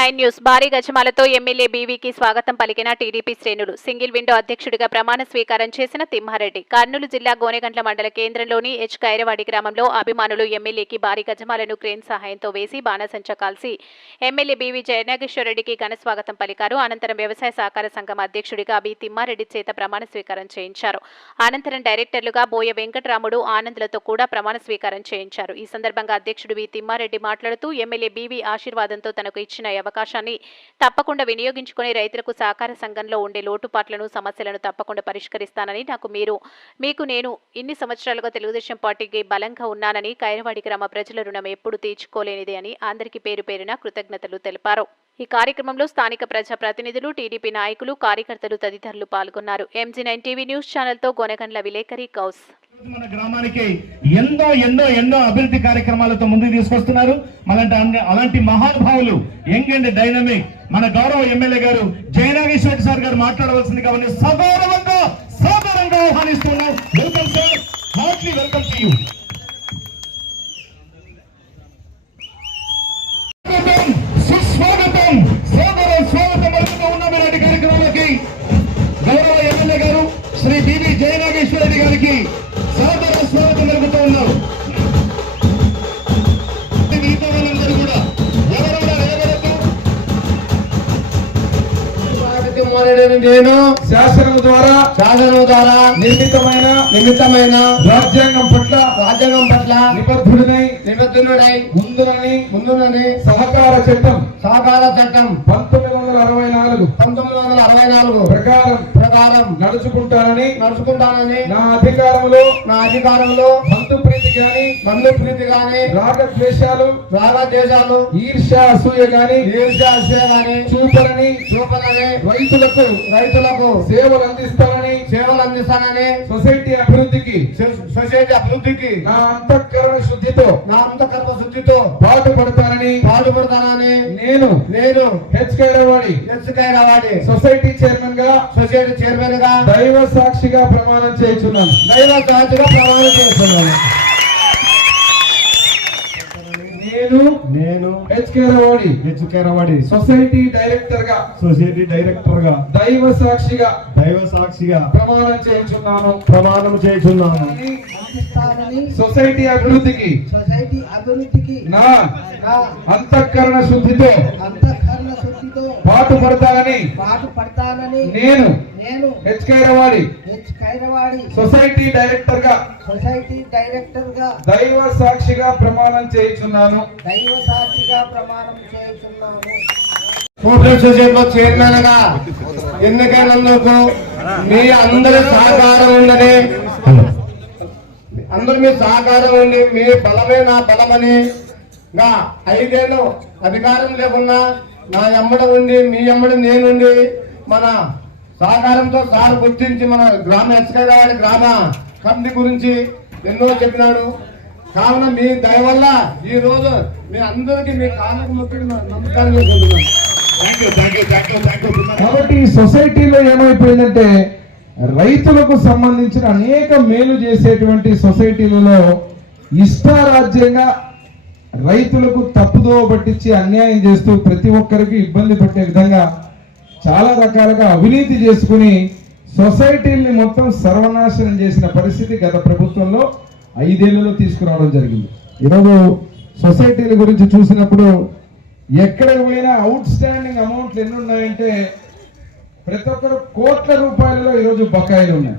Nine news. భారీ గజమాలతో MLA బీవీకి స్వాగతం పలికిన టీడీపీ శ్రేణులు. సింగిల్ విండో అధ్యక్షుడిగా ప్రమాణ స్వీకారం చేసిన తిమ్మారెడ్డి. కర్నూలు జిల్లా గోనెగండ్ల మండల కేంద్రంలోని హెచ్ కైరవాడి గ్రామంలో అభిమానులు ఎమ్మెల్యేకి భారీ గజమాలను క్రేన్ సహాయంతో వేసి బాణసంచ కాల్సి ఎమ్మెల్యే బీవీ జయనాగేశ్వరరెడ్డికి ఘన స్వాగతం పలికారు. అనంతరం వ్యవసాయ సహకార సంఘం అధ్యక్షుడిగా బి తిమ్మారెడ్డి చేత ప్రమాణ స్వీకారం చేయించారు. అనంతరం డైరెక్టర్లుగా బోయ వెంకటరాముడు ఆనంద్లతో కూడా ప్రమాణ స్వీకారం చేయించారు. ఈ సందర్భంగా అధ్యక్షుడు వి తిమ్మారెడ్డి మాట్లాడుతూ ఎమ్మెల్యే బీవీ ఆశీర్వాదంతో తనకు ఇచ్చిన అవకాశాన్ని తప్పకుండా వినియోగించుకుని రైతులకు సహకార సంఘంలో ఉండే లోటుపాట్లను సమస్యలను తప్పకుండా పరిష్కరిస్తానని నాకు మీరు మీకు నేను ఇన్ని సంవత్సరాలుగా తెలుగుదేశం పార్టీకి బలంగా ఉన్నానని కైరవాడి గ్రామ ప్రజల రుణం ఎప్పుడు తీర్చుకోలేనిది అని అందరికీ పేరు పేరున కృతజ్ఞతలు తెలిపారు. ఈ కార్యక్రమంలో స్థానిక ప్రజా ప్రతినిధులు టీడీపీ నాయకులు కార్యకర్తలు తదితరులు పాల్గొన్నారు. ఎంజీ నైన్ టీవీ న్యూస్ ఛానల్తో గొనగండ్ల విలేకరి కౌస్. మన గ్రామానికి ఎన్నో ఎన్నో ఎన్నో అభివృద్ధి కార్యక్రమాలతో ముందుకు తీసుకొస్తున్నారు. అలాంటి అలాంటి మహానుభావులు యంగ్ అండ్ డైనమిక్ మన గౌరవ ఎమ్మెల్యే గారు జయనాగేశ్వర సార్ గారు మాట్లాడవలసింది కాబట్టి సగౌరవంగా సాధారణంగా ఆహ్వానిస్తున్నాం. Welcome sir heartily welcome to you మాట్లాడేది నేను శాసనం ద్వారా శాసనం ద్వారా నిర్మితమైన నిమిత్తమైన రాజ్యాంగం పట్ల రాజ్యాంగం పట్ల నిబద్ధుడినై నిబద్ధునుడై ముందునని ముందునని సహకార చట్టం సహకార చట్టం పంతొమ్మిది వందల అరవై నాలుగు పంతొమ్మిది వందల అరవై నాలుగు ప్రకారం ప్రకారం నడుచుకుంటానని నడుచుకుంటానని నా అధికారంలో నా అధికారంలో బంధు ప్రీతి గాని బంధు ప్రీతి గాని రాగద్వేషాలు రాగా దేశాలు ఈర్ష్య అసూయ గాని దీర్ఘాశయ గాని రైతులకు రైతులకు సేవలు అందిస్తానని సేవలు అందిస్తానని సొసైటీ అభివృద్ధికి సొసైటీ అభివృద్ధికి నా అంతఃకరణ శుద్ధితో నా అంతకర్మ శుద్ధితో పాటుపడతానని పాటుపడతానని నేను నేను హెచ్ కైరవాడి హెచ్చుకై రావాలి సొసైటీ చైర్మన్గా సొసైటీ చైర్మన్గా దైవ సాక్షిగా ప్రమాణం చేయించున్నాను దైవ సాక్షిగా ప్రమాణం చేస్తున్నాను. నేను నేను హెచ్ కైరవాడి హెచ్కేరవాడి సొసైటీ డైరెక్టర్గా సొసైటీ డైరెక్టర్గా దైవ సాక్షిగా దైవ సాక్షిగా ప్రమాణం చేయించున్నాను. ప్రమాణం చేస్తున్నాను అందిస్తానని సొసైటీ అభివృద్ధికి. సొసైటీ అభివృద్ధికి నా నా అంతఃకరణ శుద్ధితో అంతఃకరణ శక్తితో పాటుపడతానని పాటు పడతానని నేను నేను H Kairavadi H Kairavadi society డైరెక్టర్గా. సొసైటీ డైరెక్టర్గా. దైవ సాక్షిగా ప్రమాణం చేయించున్నాను. దైవ సాక్షిగా ప్రమాణం చేస్తున్నాను కోఆపరేటివ్ సొసైటీలో చైర్మన్గా ఎన్నికైనందుకు మీ అందరి సహకారం ఉందని అందరూ మీ సహకారం ఉండి మీ బలమే నా బలమని నా ఐదేళ్ళు అధికారం లేకున్నా నా ఎమ్మడ ఉండి మీ ఎమ్మడి నేనుండి మన సహకారంతో సార్ గుర్తించి మన గ్రామ హెచ్చకరావాడి గ్రామ కమిటీ గురించి ఎన్నో చెప్పినాడు. కావున మీ దయ వల్ల ఈ రోజు మీ అందరికీ మీ కాళ్ళకు మొక్కి నమస్కారం కాబట్టి ఈ సొసైటీలో ఏమైపోయిందంటే రైతులకు సంబంధించిన అనేక మేలు చేసేటువంటి సొసైటీలలో ఇష్టారాజ్యంగా రైతులకు తప్పుదోవ పట్టించి అన్యాయం చేస్తూ ప్రతి ఒక్కరికి ఇబ్బంది పెట్టే విధంగా చాలా రకాలుగా అవినీతి చేసుకుని సొసైటీని మొత్తం సర్వనాశనం చేసిన పరిస్థితి గత ప్రభుత్వంలో ఐదేళ్ళలో తీసుకురావడం జరిగింది. ఈరోజు సొసైటీల గురించి చూసినప్పుడు ఎక్కడికి పోయినా అవుట్ స్టాండింగ్ అమౌంట్లు ఎన్ని ఉన్నాయంటే ప్రతి ఒక్కరు కోట్ల రూపాయలలో ఈరోజు బకాయిలు ఉన్నాయి.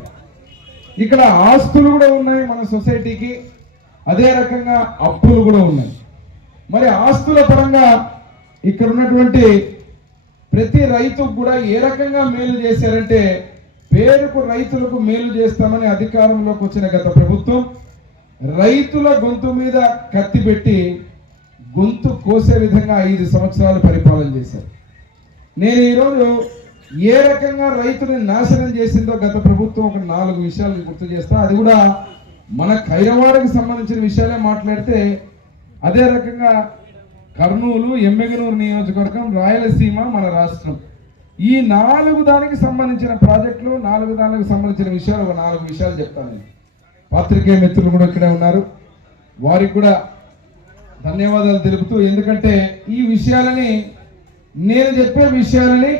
ఇక్కడ ఆస్తులు కూడా ఉన్నాయి మన సొసైటీకి అదే రకంగా అప్పులు కూడా ఉన్నాయి. మరి ఆస్తుల పరంగా ఇక్కడ ఉన్నటువంటి ప్రతి రైతుకు కూడా ఏ రకంగా మేలు చేశారంటే పేరుకు రైతులకు మేలు చేస్తామని అధికారంలోకి వచ్చిన గత ప్రభుత్వం రైతుల గొంతు మీద కత్తి పెట్టి గొంతు కోసే విధంగా ఐదు సంవత్సరాలు పరిపాలన చేశారు. నేను ఈరోజు ఏ రకంగా రైతుని నాశనం చేసిందో గత ప్రభుత్వం ఒక నాలుగు విషయాలు గుర్తు చేస్తా. అది కూడా మన ఖైరవాడకి సంబంధించిన విషయాలే మాట్లాడితే అదే రకంగా కర్నూలు ఎమ్మెగనూరు నియోజకవర్గం రాయలసీమ మన రాష్ట్రం. ఈ నాలుగు దానికి సంబంధించిన ప్రాజెక్టులు నాలుగు దానికి సంబంధించిన విషయాలు ఒక నాలుగు విషయాలు చెప్తాను పాత్రికేయ మిత్రులు కూడా ఇక్కడే ఉన్నారు. వారికి కూడా ధన్యవాదాలు తెలుపుతూ ఎందుకంటే ఈ విషయాలని నేను చెప్పే విషయాలని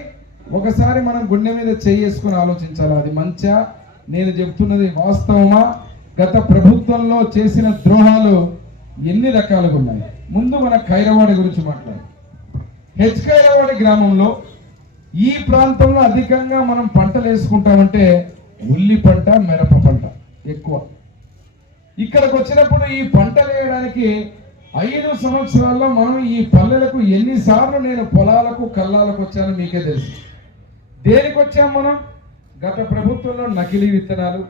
ఒకసారి మనం గుండె మీద చేసుకుని ఆలోచించాలి. అది మంచా? నేను చెప్తున్నది వాస్తవమా? గత ప్రభుత్వంలో చేసిన ద్రోహాలు ఎన్ని రకాలుగా ఉన్నాయి? ముందు మన ఖైరవాడి గురించి మాట్లాడు. హెచ్ ఖైరవాడి గ్రామంలో ఈ ప్రాంతంలో అధికంగా మనం పంటలు వేసుకుంటామంటే ఉల్లి పంట మిరప పంట ఎక్కువ. ఇక్కడికి వచ్చినప్పుడు ఈ పంటలు వేయడానికి ఐదు సంవత్సరాల్లో మనం ఈ పల్లెలకు ఎన్నిసార్లు నేను పొలాలకు కల్లాలకు వచ్చానో మీకే తెలుసు. దేనికి వచ్చాం మనం? గత ప్రభుత్వంలో నకిలీ విత్తనాలు.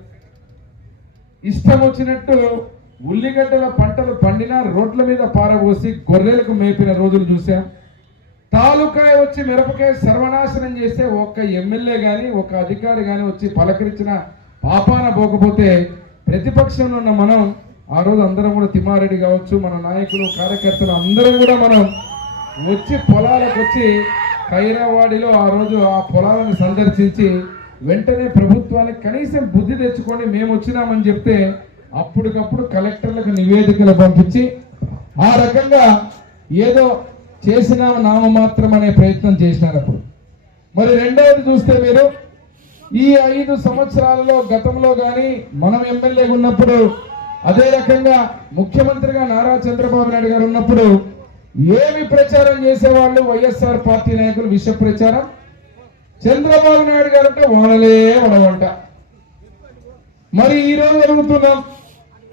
ఇష్టం వచ్చినట్టు ఉల్లిగడ్డల పంటలు పండినా రోడ్ల మీద పారబోసి గొర్రెలకు మేపిన రోజులు చూసాం తాలూకాయ వచ్చి మిరపకాయ సర్వనాశనం చేస్తే ఒక్క ఎమ్మెల్యే కానీ ఒక అధికారి కానీ వచ్చి పలకరించిన పాపాన పోకపోతే ప్రతిపక్షంలో ఉన్న మనం ఆ రోజు అందరం కూడా తిమారెడ్డి కావచ్చు మన నాయకులు కార్యకర్తలు అందరం కూడా మనం వచ్చి పొలాలకు వచ్చి ఖైరావాడిలో ఆ రోజు ఆ పొలాలను సందర్శించి వెంటనే ప్రభుత్వానికి కనీసం బుద్ధి తెచ్చుకొని మేము వచ్చినామని చెప్తే అప్పటికప్పుడు కలెక్టర్లకు నివేదికలు పంపించి ఆ రకంగా ఏదో చేసిన నామమాత్రం అనే ప్రయత్నం చేసినారు అప్పుడు. మరి రెండవది చూస్తే మీరు ఈ ఐదు సంవత్సరాలలో గతంలో కానీ మనం ఎమ్మెల్యేగా ఉన్నప్పుడు అదే రకంగా ముఖ్యమంత్రిగా నారా చంద్రబాబు నాయుడు గారు ఉన్నప్పుడు ఏమి ప్రచారం చేసేవాళ్ళు వైఎస్ఆర్ పార్టీ నాయకులు విష ప్రచారం? చంద్రబాబు నాయుడు గారు అంటే వానలే వడవంట మరి ఈ రోజు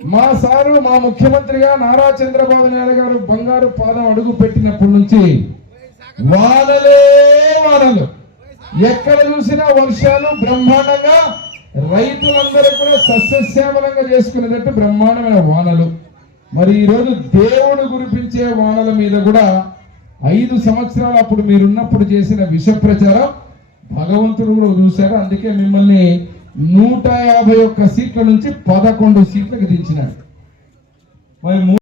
మా సారు మా ముఖ్యమంత్రిగా నారా చంద్రబాబు నాయుడు గారు బంగారు పాదం అడుగు పెట్టినప్పటి నుంచి వానలే వానలు. ఎక్కడ చూసినా వర్షాలు బ్రహ్మాండంగా రైతులందరూ కూడా సస్యశ్యామలంగా చేసుకునేటట్టు బ్రహ్మాండమైన వానలు. మరి ఈరోజు దేవుడు కురిపించే వానల మీద కూడా ఐదు సంవత్సరాలు అప్పుడు మీరున్నప్పుడు చేసిన విష ప్రచారం భగవంతుడు కూడా చూశారు అందుకే మిమ్మల్ని నూట యాభై ఒక్క సీట్ల నుంచి పదకొండు సీట్లకు దించినాడు. మరి